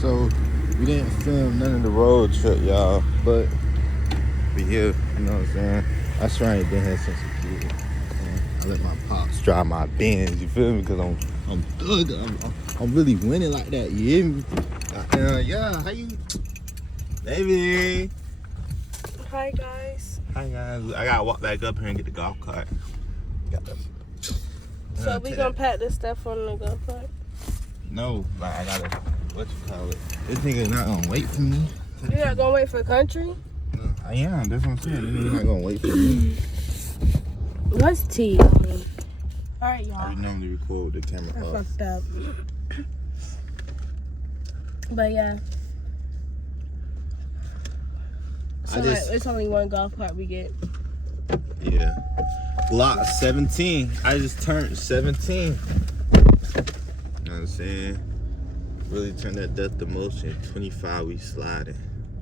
So we didn't film none of the road trip, y'all, but we here, you know what I'm saying? I sure ain't been here since a kid. I let my pops drive my Benz, you feel me? Cause I'm thug, I'm really winning like that, you hear me? Yeah, how you, baby? Hi guys. Hi guys. I gotta walk back up here and get the golf cart. Got the. So we gonna pack this stuff on the golf cart? No, like I gotta, what you call it? This nigga not gonna wait for me. You're not gonna wait for country? No, I am. That's what I'm saying. This nigga not gonna wait for me. What's tea? Alright, y'all. I normally record with the camera I off. fucked up. But yeah. So it's only one golf cart we get. Yeah. Block 17. I just turned 17. You know what I'm saying? Really turned that death to motion. 25 we sliding.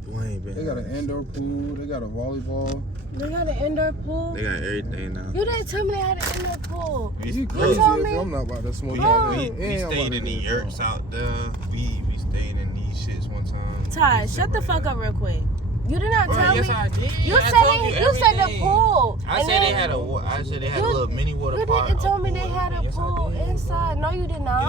Dwayne, man. They got an indoor pool. They got a volleyball. They got an indoor pool? They got everything now. You didn't tell me they had an indoor pool. You crazy told if me? I'm not about to smoke We out Bro. there. stayed in the yurts out there. We stayed in these shits one time. Ty, shut the fuck up real quick. You did not tell Yes, me. I did. You I said told you said the everything. pool. I And said they then had a you- little mini water You park. didn't tell me they had a Yes, I pool did, bro. inside. No, you did not.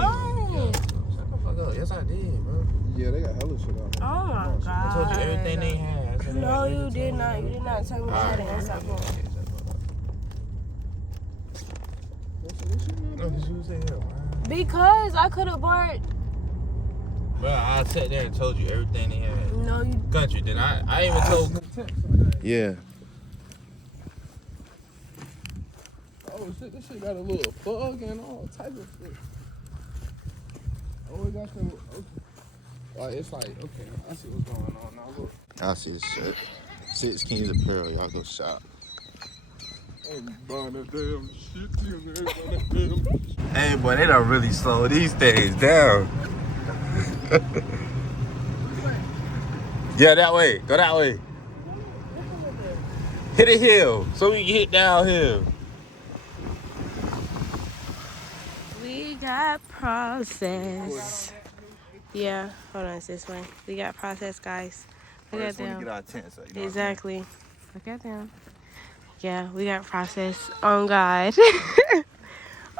Yeah. Shut the fuck up. Yes, I did, bro. Yeah, they got hella shit out there. Oh my god. I told you everything they had. I said they No, had you everything. did not. You did not tell me they had an inside pool. No, because you said that, man. Because I could have bought. Bro, I sat there and told you everything they had. No, you. Country, then I even told. Yeah. Oh shit, this shit got a little plug and all type of shit. Oh, it got some. Okay. Like it's like okay, I see what's going on now. Look, I see this shit. 6 Kings Apparel, y'all go shop. I'm buying that damn shit. Niggas ain't buying that damn. Hey, boy, they done really slow these things down. Yeah, that way. Go that way. Hit a hill so we can hit downhill. We got process. Yeah, hold on, it's this way. We got process, guys. Look at them. Get our tents, so you know what I'm saying? Exactly. Look at them. Yeah, we got process. On God.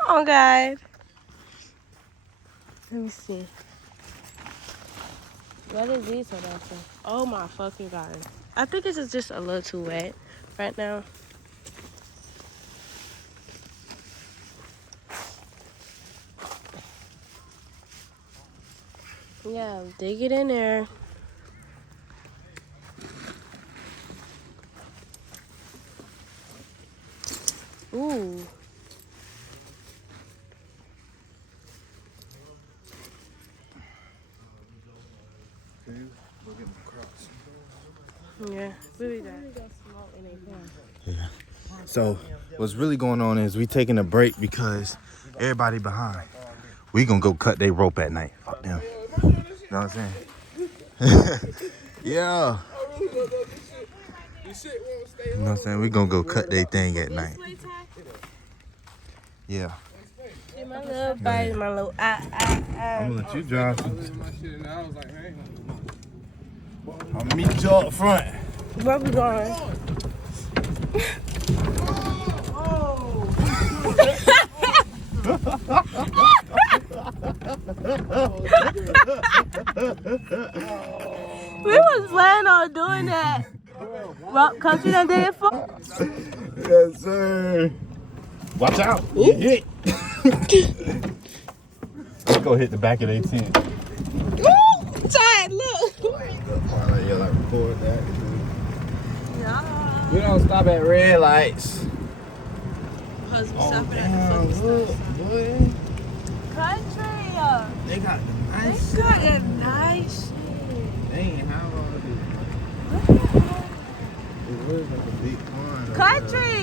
On God. Let me see. What is these hold on for? Oh my fucking God. I think this is just a little too wet right now. Yeah, dig it in there. Ooh. Yeah, we got smoke in their car. So what's really going on is we taking a break because everybody behind. We gonna go cut their rope at night. Fuck them. You know what I'm saying? Yeah. This shit won't stay. You know what I'm saying? We gonna go cut their thing at night. Yeah. My little body, my little I'm gonna let you drive. My shit and I was like, hey. I'll meet you up front. Where we going? We was planning on doing that. Well, country done did it for. Yes, sir. Watch out. You hit. Let's go hit the back of their tent. Ooh, Chad, look. You like record that. Yeah. We don't stop at red lights. Because we Oh, stopping at damn, the fucking look, stop sign. boy. Country. They got the nice They got a nice shit. Dang, how long is it? Look at that. It looks like a big pond. Country.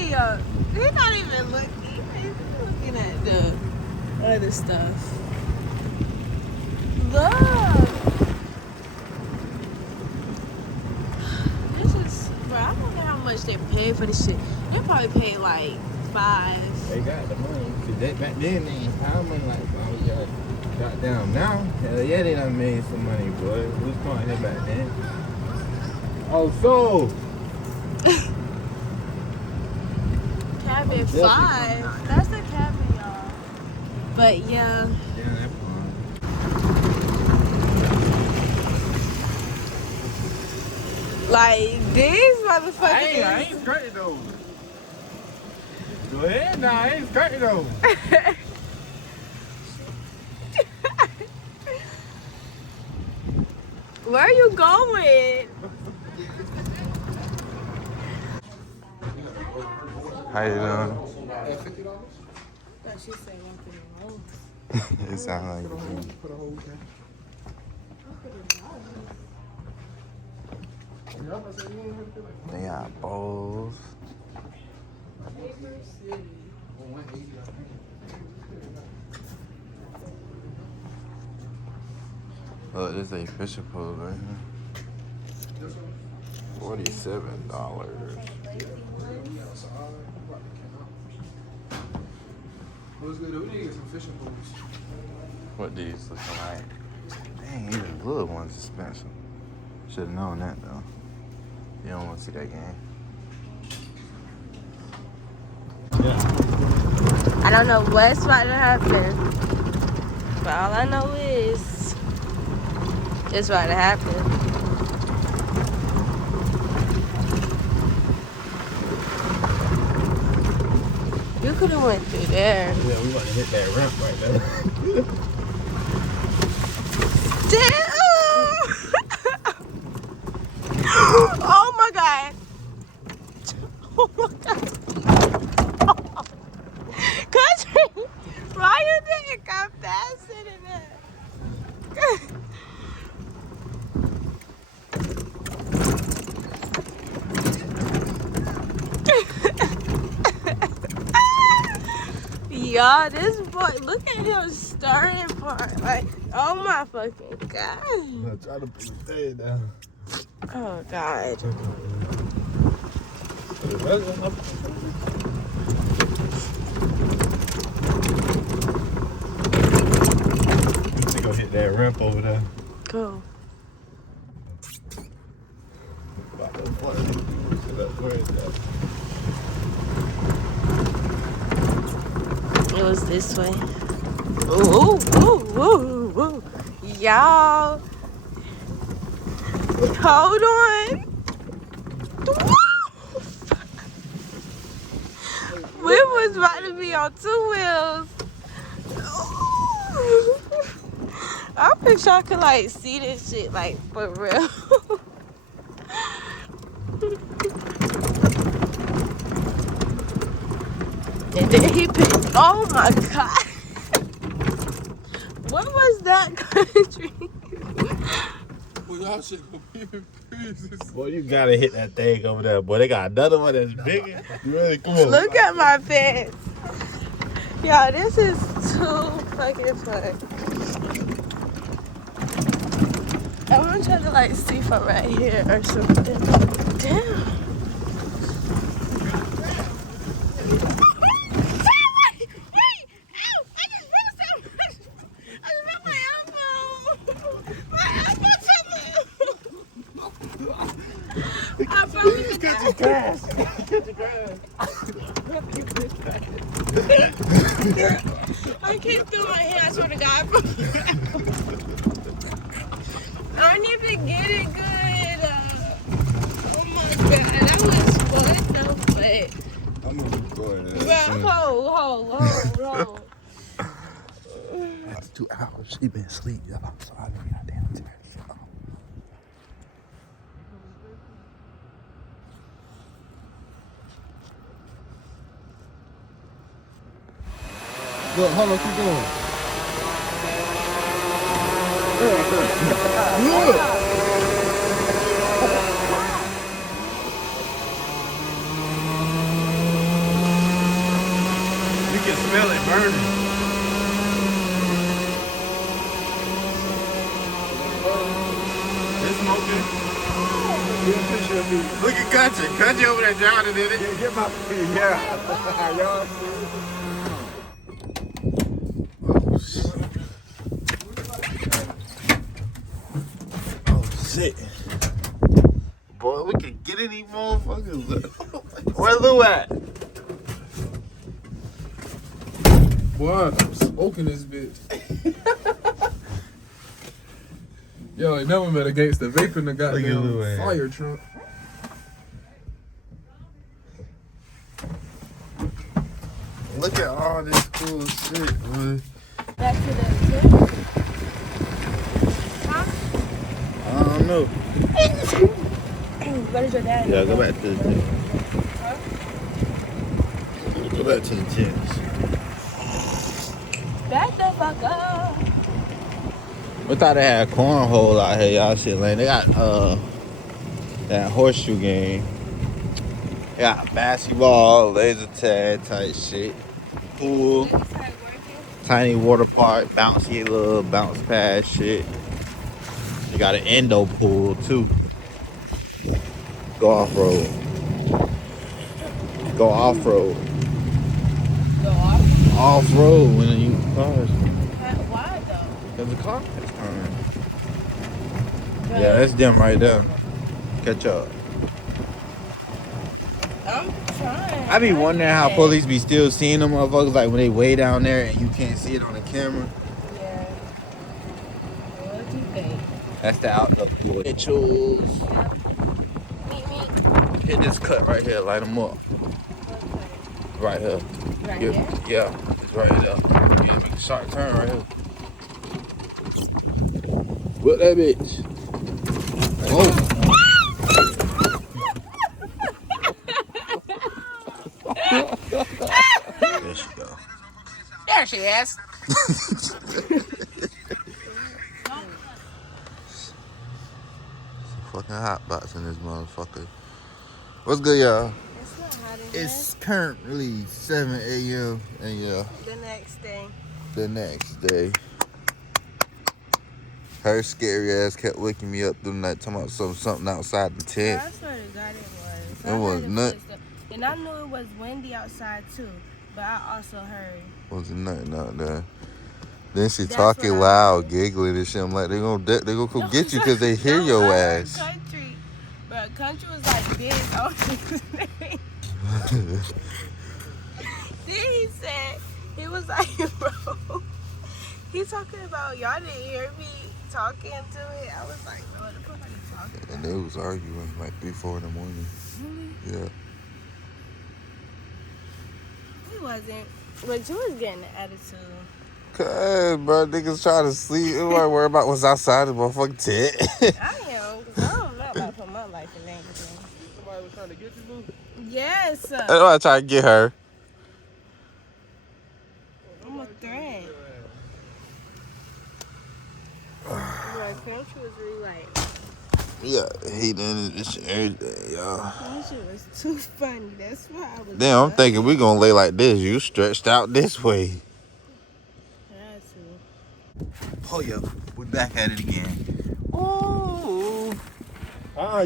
He's not even looking. He's looking at the other stuff. Look. This is, bro, I wonder how much they paid for this shit. They probably paid like $5. They got the money. 'Cause back then, they ain't found money like that. Goddamn, now, hell yeah, they done made some money, boy. Who's calling here back then? Oh, so. Cabin 5. That's a cabin, y'all. But yeah. Yeah, that fun. Like, these motherfuckers. I ain't straight though. Go ahead now, I ain't straight though. Where are you going? How you doing? She said It sounds like they got bowls. Look, this a fishing pole right here. $47. What's good? We need to get some fishing poles. What these looking like? Dang, even the little one's expensive. Should have known that though. You don't want to see that game. I don't know what's about to happen, but all I know is it's about to happen. You could have went through there. Yeah, we about to hit that ramp right there. Damn! Oh my god! Oh my god! Country, why you didn't come faster than that? Y'all, this boy, look at him stirring part. Like, oh my fucking god. I'm trying to put his head down. Oh god. They gonna hit that ramp over there. Cool. About to fly. Where is that? It was this way. Ooh, ooh, ooh, ooh. Y'all. Hold on. We was about to be on 2 wheels. I'm pretty sure I could like see this shit like for real. And then he picked, oh my god. What was that country? Well, y'all shit gonna be in pieces. Boy, you gotta hit that thing over there. Boy, they got another one that's bigger. Really cool. Look at my pants. Y'all, this is too fucking fun. I'm gonna try to like see from right here or something. Damn. I can't do my hair, I swear to God. I didn't even get it good. Oh my god, that was fun though, but. I'm gonna go ahead. But hold. That's 2 hours. She been asleep, y'all. So I know y'all damn tired. Look, hold on, keep going. Look! You can smell it burning. It's smoking. Look at Country. Country over there drowning in it. Get my feet, yeah. Y'all see? shit. Boy, we can get any motherfuckers. Where Lou at? Boy, I'm smoking this bitch. Yo, I never met against the vape in the goddamn fire truck. Look at all this cool shit, boy. Back to the tent. I don't know. What is your dad? Yeah, go back to the tent. Huh? Go back to the tents. Back the fuck up. We thought they had cornhole out here, y'all shit lame. They got that horseshoe game. They got basketball, laser tag type shit. Pool. Tiny water park, bouncy little bounce pad shit. You got an endo pool too. Go off road. Go off road. Go off? Off road when you cars. Why though? Cause the car is turning. Yeah, that's them right there. Catch up. I'm trying. I be wondering how police be still seeing them motherfuckers like when they way down there and you can't see it on the camera. Yeah. What do you think? That's the outlook boy. Mitchells. Meet me. Hit this cut right here, light them up. Right here. Right Yeah, here? yeah, it's right there. Yeah, make a sharp turn right here. Whip that bitch. Whoa. There she go. There she is. Fucking hot box in this motherfucker. What's good, y'all? It's not hot in here. It's currently 7 a.m. and yeah, The next day. the next day. Her scary ass kept waking me up through the night talking about something outside the tent. I swear to God it was. It was nut. And I knew it was windy outside too, but I also heard. Wasn't nothing out there. Then she That's talking what I loud, heard. giggling and shit. I'm like, they gonna come get you because they hear your ass. Country. But country was like this. I was then he said, he was like, bro, he's talking about y'all didn't hear me talking to it. I was like, bro, the fuck are you talking about? And they was arguing like 3, 4 in the morning. Really? Yeah. He wasn't. But you was getting the attitude. Cause, bro, niggas trying to sleep. Everybody worry about what's outside the motherfucking tent. I am, because I don't know about to put my life in danger. Somebody was trying to get you, boo? Yes. Everybody trying to get her. I'm a threat. Like, country was really like, Yeah, he done this shit every day, y'all. that shit was too funny. That's why I was. Damn, I'm thinking we gonna lay like this. You stretched out this way. Had to. Oh, yeah. We back at it again. Ooh.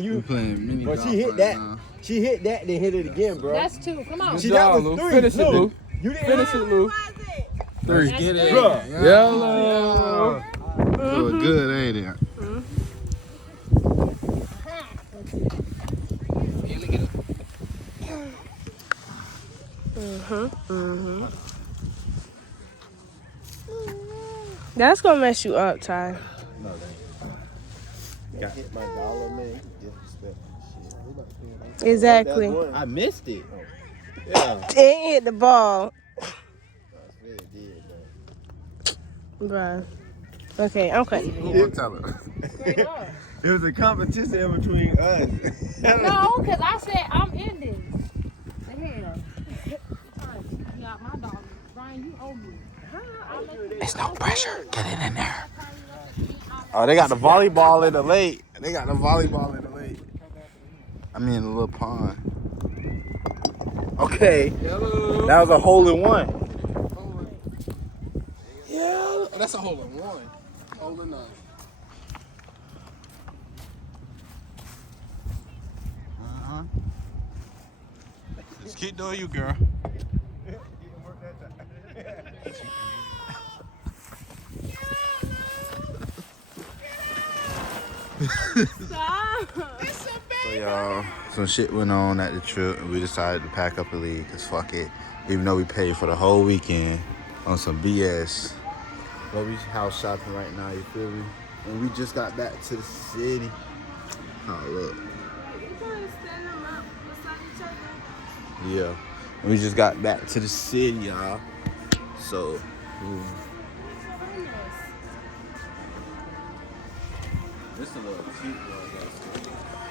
You playing mini But she hit that. She hit that, then hit it again, bro. That's 2. Come on. See, that was Lou. 3. Finish it, No, Lou. You didn't Finish it, Lou. Was it? 3. Get it. Bruh. Yellow. Doing good, ain't it? That's gonna mess you up, Ty. Got hit by dollar, man. Exactly. I missed it. Yeah. It ain't hit the ball. It did, Bruh. Okay, I'm cutting. Who won't tell her? It was a competition in between us. No, because I said I'm in this. The hell. You got my dog. Brian, you owe me. It's no pressure. Get it in there. Oh, they got the volleyball in the lake. They got the volleyball in the lake. I mean, the little pond. Okay. Yellow. That was a hole in one. Yeah. Oh, that's a hole in one. Hole in 9. Uh-huh. Just keep doing you, girl. Stop. So y'all, some shit went on at the trip and we decided to pack up and leave because fuck it. Even though we paid for the whole weekend on some BS. But we house shopping right now, you feel me? And we just got back to the city. Oh, look. You trying to stand them up beside each other? Yeah. And we just got back to the city, y'all. So, this a little cheap one, though.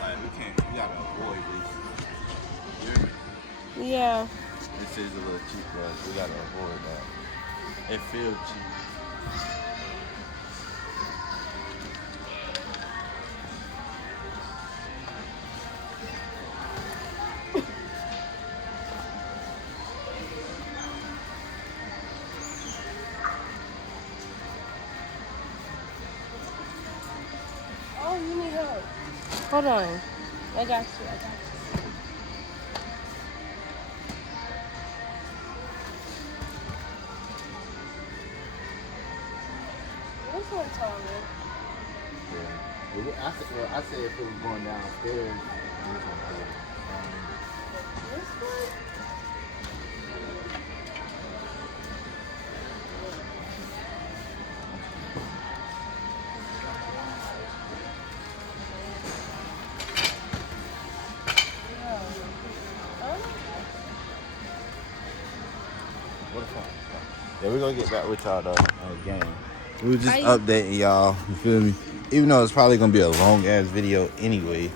Like, we gotta avoid this. Yeah. This is a little cheap for us. We gotta avoid that. It feels cheap. Oh, you need help. Hold on. I got you. This one's taller. Yeah. I said if it was going downstairs. This one? Yeah, we're gonna get back with y'all though again. We were just updating y'all, you feel me? Even though it's probably gonna be a long ass video anyway.